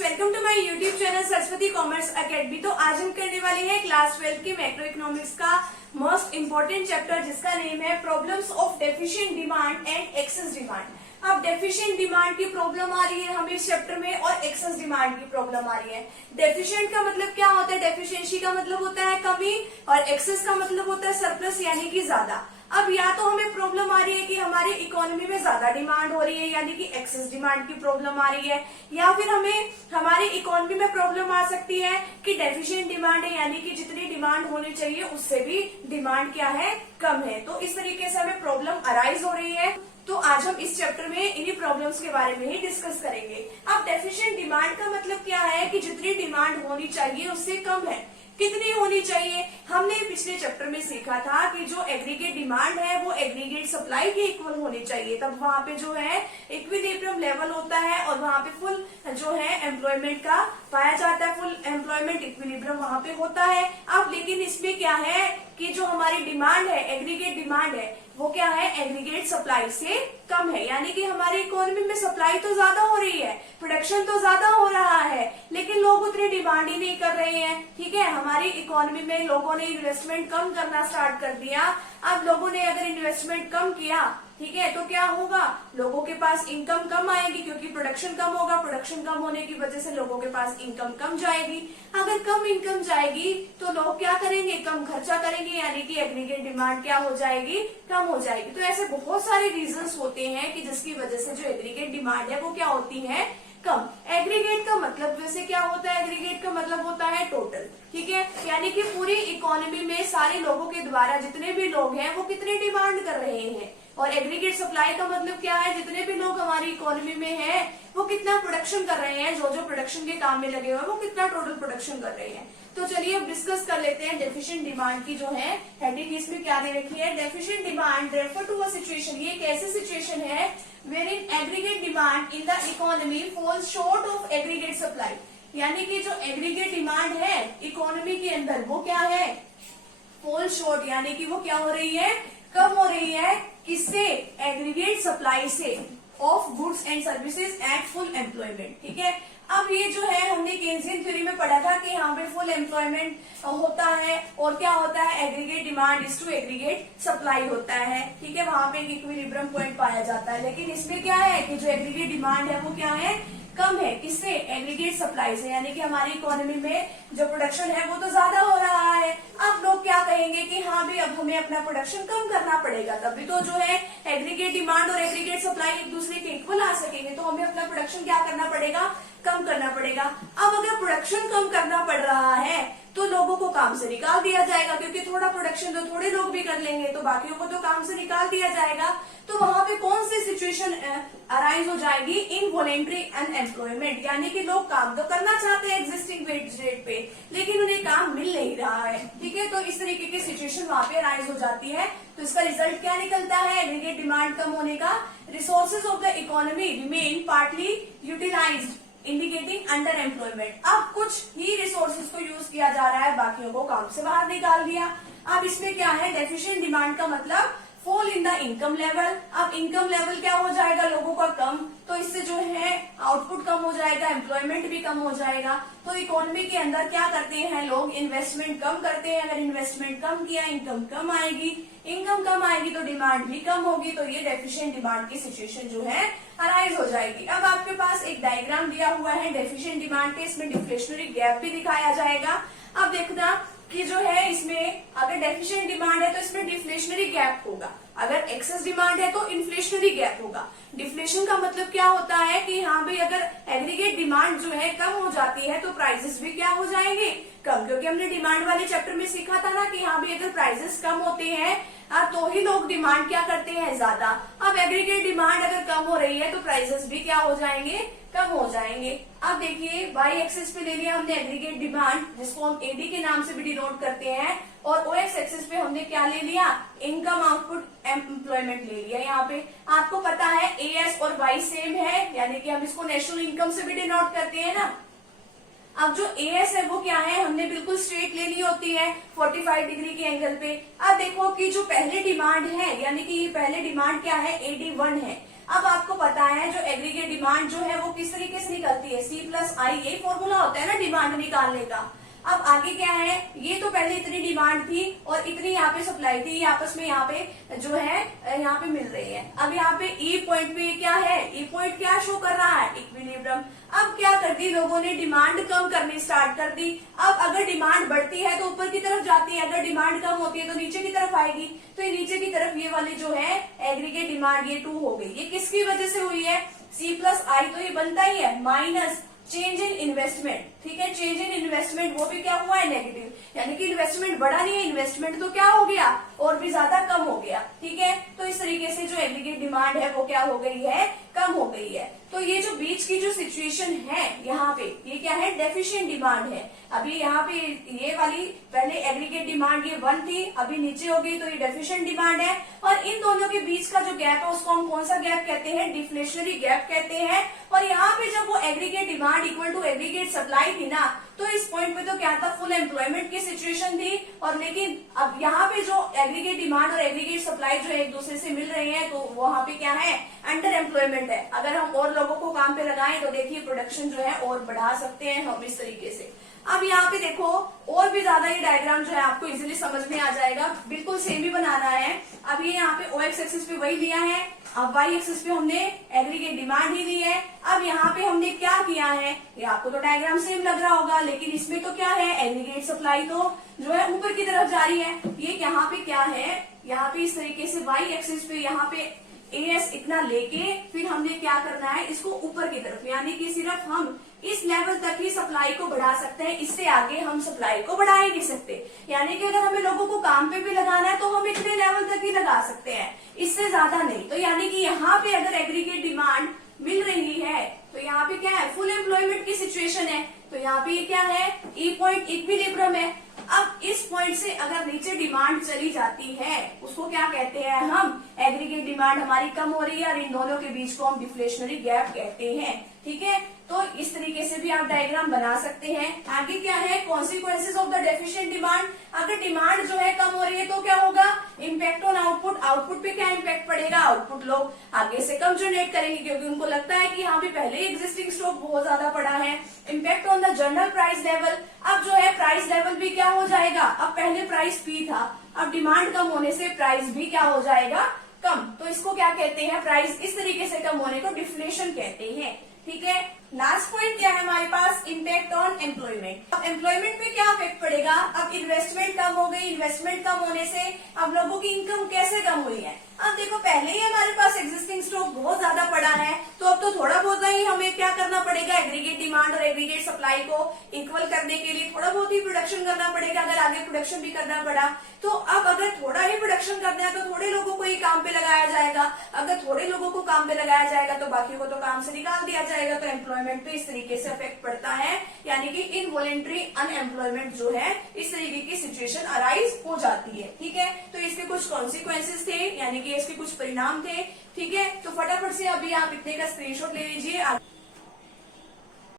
Welcome to my YouTube channel Saraswati commerce academy. तो आज हम करने वाले हैं क्लास 12 की मैक्रो इकोनॉमिक्स का मोस्ट इंपोर्टेंट चैप्टर, जिसका नेम है problems of deficient demand and excess demand. अब डेफिशिएंट डिमांड की प्रॉब्लम आ रही है हमें इस चैप्टर में, और एक्सेस डिमांड की प्रॉब्लम आ रही है। डेफिशिएंट का मतलब क्या होता है? डेफिशिएंसी का मतलब होता है कमी, और एक्सेस का मतलब होता है सरप्लस यानी कि ज्यादा। अब या तो हमें प्रॉब्लम आ रही है कि हमारी इकोनॉमी में ज्यादा डिमांड हो रही है यानी कि एक्सेस डिमांड की प्रॉब्लम आ रही है, या फिर हमें हमारी इकोनॉमी में प्रॉब्लम आ सकती है कि डेफिशिएंट डिमांड है यानी कि जितनी डिमांड होनी चाहिए उससे भी डिमांड क्या है, कम है। तो इस तरीके से हमें प्रॉब्लम अराइज हो रही है। तो आज हम इस चैप्टर में इन्हीं प्रॉब्लम्स के बारे में ही डिस्कस करेंगे। अब डेफिशिएंट डिमांड का मतलब क्या है कि जितनी डिमांड होनी चाहिए उससे कम है। कितनी होनी चाहिए? हमने पिछले चैप्टर में सीखा था कि जो एग्रीगेट डिमांड है वो एग्रीगेट सप्लाई के इक्वल होनी चाहिए, तब वहां पे जो है इक्विलिब्रियम लेवल होता है और वहां पे फुल जो है एम्प्लॉयमेंट का पाया जाता है, फुल एम्प्लॉयमेंट इक्विलिब्रियम वहां पे होता है। अब लेकिन इसमें क्या है कि जो हमारी डिमांड है, एग्रीगेट डिमांड है, वो क्या है, एग्रीगेट सप्लाई से कम है। यानी कि हमारी इकोनॉमी में सप्लाई तो ज्यादा हो रही है, प्रोडक्शन तो ज्यादा हो रहा है, लेकिन लोग उतनी डिमांड ही नहीं कर रहे हैं। ठीक है, हमारी इकोनॉमी में लोगों ने इन्वेस्टमेंट कम करना स्टार्ट कर दिया। अब लोगों ने अगर इन्वेस्टमेंट कम किया, ठीक है, तो क्या होगा, लोगों के पास इनकम कम आएगी क्योंकि प्रोडक्शन कम होगा। प्रोडक्शन कम होने की वजह से लोगों के पास इनकम कम जाएगी। अगर कम इनकम जाएगी तो लोग क्या करेंगे, कम खर्चा करेंगे, यानी कि एग्रीगेट डिमांड क्या हो जाएगी, कम हो जाएगी। तो ऐसे बहुत सारे रीजंस होते हैं कि जिसकी वजह से जो एग्रीगेट डिमांड है वो क्या होती है, कम। एग्रीगेट का मतलब वैसे क्या होता है? एग्रीगेट का मतलब होता है टोटल। ठीक है, यानी कि पूरी इकोनॉमी में सारे लोगों के द्वारा जितने भी लोग हैं वो कितने डिमांड कर रहे हैं। और एग्रीगेट सप्लाई का मतलब क्या है? जितने भी लोग हमारी इकोनॉमी में हैं वो कितना प्रोडक्शन कर रहे हैं, जो जो प्रोडक्शन के काम में लगे हुए हैं वो कितना टोटल प्रोडक्शन कर रहे हैं। तो चलिए अब डिस्कस कर लेते हैं डेफिशिएंट डिमांड की जो है हेडिंग इसमें क्या दे रखी है। Deficient demand refer to a situation, ये एक ऐसी सिचुएशन है wherein aggregate demand in the economy falls short of aggregate supply। यानी कि जो एग्रीगेट डिमांड है इकोनॉमी के अंदर वो क्या है, फॉल शॉर्ट, यानी कि वो क्या हो रही है, कम हो रही है। किससे? एग्रीगेट सप्लाई से, of goods and services at full employment. ठीक है, अब ये जो है हमने केन्जियन थ्योरी में पढ़ा था कि यहाँ पे फुल एम्प्लॉयमेंट होता है और क्या होता है, aggregate demand is to aggregate supply होता है। ठीक है, वहां पे एक इक्विलिब्रियम पॉइंट पाया जाता है। लेकिन इसमें क्या है कि जो एग्रीगेट डिमांड है वो क्या है, कम है। किससे? एग्रीगेट सप्लाई से, यानी कि हमारी इकोनॉमी में जो प्रोडक्शन है वो तो ज्यादा हो रहा है। अब लोग क्या कहेंगे कि हाँ भी अब हमें अपना प्रोडक्शन कम करना पड़ेगा, तभी तो जो है एग्रीगेट डिमांड और एग्रीगेट सप्लाई एक दूसरे के इक्वल आ सकेंगे। तो हमें अपना प्रोडक्शन क्या करना पड़ेगा, कम करना पड़ेगा। अब अगर प्रोडक्शन कम करना पड़ रहा है तो लोगों को काम से निकाल दिया जाएगा, क्योंकि थोड़ा प्रोडक्शन तो थोड़े लोग भी कर लेंगे तो बाकियों को तो काम से निकाल दिया जाएगा। तो वहां पे कौन सी सिचुएशन अराइज हो जाएगी, इनवॉलेंट्री अनएम्प्लॉयमेंट, यानी कि लोग काम तो करना चाहते हैं एग्जिस्टिंग वेज रेट पे, लेकिन उन्हें काम मिल नहीं रहा है। ठीक है, तो इस तरीके की सिचुएशन वहां पे अराइज हो जाती है। तो इसका रिजल्ट क्या निकलता है, एग्रीगेट डिमांड कम होने का। Resources of the economy remain partly utilised indicating underemployment. अब कुछ ही रिसोर्सेज को यूज किया जा रहा है, बाकियों को काम से बाहर निकाल दिया। अब इसमें क्या है, डेफिशिएंट डिमांड का मतलब fall in the income level. अब इनकम लेवल क्या हो जाएगा, लोगों का कम, तो इससे जो है आउटपुट कम हो जाएगा, एम्प्लॉयमेंट भी कम हो जाएगा। तो इकोनॉमी के अंदर क्या करते हैं लोग, इन्वेस्टमेंट कम करते हैं। अगर इन्वेस्टमेंट कम किया, इनकम कम आएगी, इनकम कम आएगी तो डिमांड भी कम होगी। तो ये डेफिशिएंट डिमांड की सिचुएशन जो है अराइज हो जाएगी। अब आपके पास एक डायग्राम दिया हुआ है डेफिशिएंट डिमांड के, इसमें डिफ्लेशनरी गैप भी दिखाया जाएगा। अब देखना कि जो है इसमें अगर डेफिशिएंट डिमांड है तो इसमें डिफ्लेशनरी गैप होगा, अगर एक्सेस डिमांड है तो इन्फ्लेशनरी गैप होगा। डिफ्लेशन का मतलब क्या होता है कि हाँ भाई अगर एग्रीगेट डिमांड जो है कम हो जाती है तो प्राइसेस भी क्या हो जाएंगे, कम, क्योंकि हमने डिमांड वाले चैप्टर में सीखा था ना कि हाँ भाई अगर प्राइसेस कम होते हैं तो ही लोग डिमांड क्या करते हैं, ज्यादा। अब एग्रीगेट डिमांड अगर कम हो रही है तो प्राइसेस भी क्या हो जाएंगे, कम हो जाएंगे। अब देखिए वाई एक्सिस पे ले लिया हमने एग्रीगेट डिमांड, जिसको हम एडी के नाम से भी डिनोट करते हैं, और ओ एक्स एक्सिस पे हमने क्या ले लिया, इनकम आउटपुट एम्प्लॉयमेंट ले लिया। यहाँ पे आपको पता है ए एस और वाई सेम है, यानी कि हम इसको नेशनल इनकम से भी डिनोट करते हैं ना। अब जो एएस है वो क्या है, हमने बिल्कुल स्ट्रेट ले ली होती है 45 डिग्री के एंगल पे। अब देखो कि जो पहले डिमांड है, यानी कि ये पहले डिमांड क्या है, AD1 है। अब आपको पता है जो एग्रीगेट डिमांड जो है वो किस तरीके से निकलती है, C प्लस आई, यही फॉर्मूला होता है ना डिमांड निकालने का। अब आगे क्या है, ये तो पहले इतनी डिमांड थी और इतनी यहाँ पे सप्लाई थी, ये आपस में यहाँ पे जो है यहाँ पे मिल रही है। अब यहाँ पे ई पॉइंट पे क्या है, ई पॉइंट क्या शो कर रहा है, इक्विलिब्रियम। अब क्या कर दी लोगों ने, डिमांड कम करनी स्टार्ट कर दी। अब अगर डिमांड बढ़ती है तो ऊपर की तरफ जाती है, अगर डिमांड कम होती है तो नीचे की तरफ आएगी। तो ये नीचे की तरफ ये वाली जो है एग्रीगेट डिमांड ये 2 हो गई। ये किसकी वजह से हुई है, C प्लस आई तो ये बनता ही है, माइनस चेंज इन इन्वेस्टमेंट। ठीक है, चेंज इन इन्वेस्टमेंट वो भी क्या हुआ है, नेगेटिव, यानी कि इन्वेस्टमेंट बढ़ा नहीं है, इन्वेस्टमेंट तो क्या हो गया, और भी ज्यादा कम हो गया। ठीक है, तो इस तरीके से जो एग्रीगेट डिमांड है वो क्या हो गई है, कम हो गई है। तो ये जो बीच की जो सिचुएशन है यहाँ पे, ये क्या है, डेफिशिएंट डिमांड है। अभी यहाँ पे ये वाली पहले एग्रीगेट डिमांड ये 1 थी, अभी नीचे हो गई, तो ये डेफिशिएंट डिमांड है। और इन दोनों के बीच का जो गैप है उसको हम कौन सा गैप कहते हैं, डिफ्लेशनरी गैप कहते हैं। और यहाँ पे जब वो aggregate demand equal to aggregate supply थी ना, तो इस पॉइंट पे तो क्या था, फुल एम्प्लॉयमेंट की सिचुएशन थी। और लेकिन अब यहाँ पे जो एग्रीगेट डिमांड और एग्रीगेट सप्लाई जो एक दूसरे से मिल रहे हैं, तो वहां पे क्या है, अंडर एम्प्लॉयमेंट है। अगर हम और लोगों को काम पे लगाएं तो देखिए प्रोडक्शन जो है और बढ़ा सकते हैं हम इस तरीके से। अब यहाँ पे देखो और भी ज्यादा ये डायग्राम जो है आपको इजीली समझ में आ जाएगा, बिल्कुल सेम ही बनाना है। अब ये यहाँ पे OX एक्सिस पे वही दिया है, अब Y एक्सिस पे हमने एग्रीगेट डिमांड ही दी है। अब यहाँ पे हमने क्या किया है, ये आपको तो डायग्राम सेम लग रहा होगा, लेकिन इसमें तो क्या है, एग्रीगेट सप्लाई तो जो है ऊपर की तरफ जा रही है। ये यहाँ पे क्या है, यहाँ पे इस तरीके से Y एक्सिस पे यहाँ पे AS इतना लेके फिर हमने क्या करना है, इसको ऊपर की तरफ, यानी कि सिर्फ हम इस लेवल तक ही सप्लाई को बढ़ा सकते हैं, इससे आगे हम सप्लाई को बढ़ा ही नहीं सकते। यानी कि अगर हमें लोगों को काम पे भी लगाना है तो हम इतने लेवल तक ही लगा सकते हैं, इससे ज्यादा नहीं। तो यानी कि यहाँ पे अगर एग्रीगेट डिमांड मिल रही है तो यहाँ पे क्या है, फुल एम्प्लॉयमेंट की सिचुएशन है, तो यहाँ पे क्या है, ई पॉइंट इक्विलिब्रियम है। अब इस पॉइंट से अगर नीचे डिमांड चली जाती है उसको क्या कहते हैं हम, एग्रीगेट डिमांड हमारी कम हो रही है, और इन दोनों के बीच को हम डिफ्लेशनरी गैप कहते हैं। ठीक है, तो इस तरीके से भी आप डायग्राम बना सकते हैं। आगे क्या है, consequences of the deficient demand. अगर डिमांड जो है कम हो रही है तो क्या होगा, इम्पैक्ट ऑन आउटपुट, आउटपुट पे क्या इम्पैक्ट पड़ेगा, आउटपुट लोग आगे से कम जनरेट करेंगे क्योंकि उनको लगता है कि यहाँ पे पहले एग्जिस्टिंग स्टॉक बहुत ज्यादा पड़ा है। Impact on the general price level, अब जो है प्राइस लेवल भी क्या हो जाएगा, अब पहले प्राइस P था, अब डिमांड कम होने से प्राइस भी क्या हो जाएगा, कम। तो इसको क्या कहते हैं, प्राइस इस तरीके से कम होने को डिफ्लेशन कहते हैं। ठीक है, लास्ट पॉइंट क्या है हमारे पास, इम्पैक्ट ऑन एम्प्लॉयमेंट। अब एम्प्लॉयमेंट पे क्या इफेक्ट पड़ेगा, अब इन्वेस्टमेंट कम हो गई, इन्वेस्टमेंट कम होने से अब लोगों की इनकम कैसे कम हुई है। अब देखो पहले ही हमारे पास एग्जिस्टिंग स्टॉक बहुत ज्यादा पड़ा है, तो अब तो थोड़ा बहुत ही हमें क्या करना पड़ेगा, एग्रीगेट डिमांड और एग्रीगेट सप्लाई को इक्वल करने के लिए थोड़ा बहुत ही प्रोडक्शन करना पड़ेगा। अगर आगे प्रोडक्शन भी करना पड़ा तो अब अगर थोड़ा ही प्रोडक्शन करना है तो थोड़े लोगों को ही काम पे लगाया जाएगा, अगर थोड़े लोगों को काम पे लगाया जाएगा तो बाकी को तो काम से निकाल दिया जाएगा। तो एम्प्लॉयमेंट पे इस तरीके से इफेक्ट पड़ता है, यानी कि इनवॉलेंट्री अनएम्प्लॉयमेंट जो है इस तरीके की सिचुएशन अराइज हो जाती है। ठीक है, तो इसके कुछ कॉन्सिक्वेंसेज थे, यानी कि इसके कुछ परिणाम थे। ठीक है, तो फटाफट से अभी आप इतने का स्क्रीनशॉट ले लीजिए।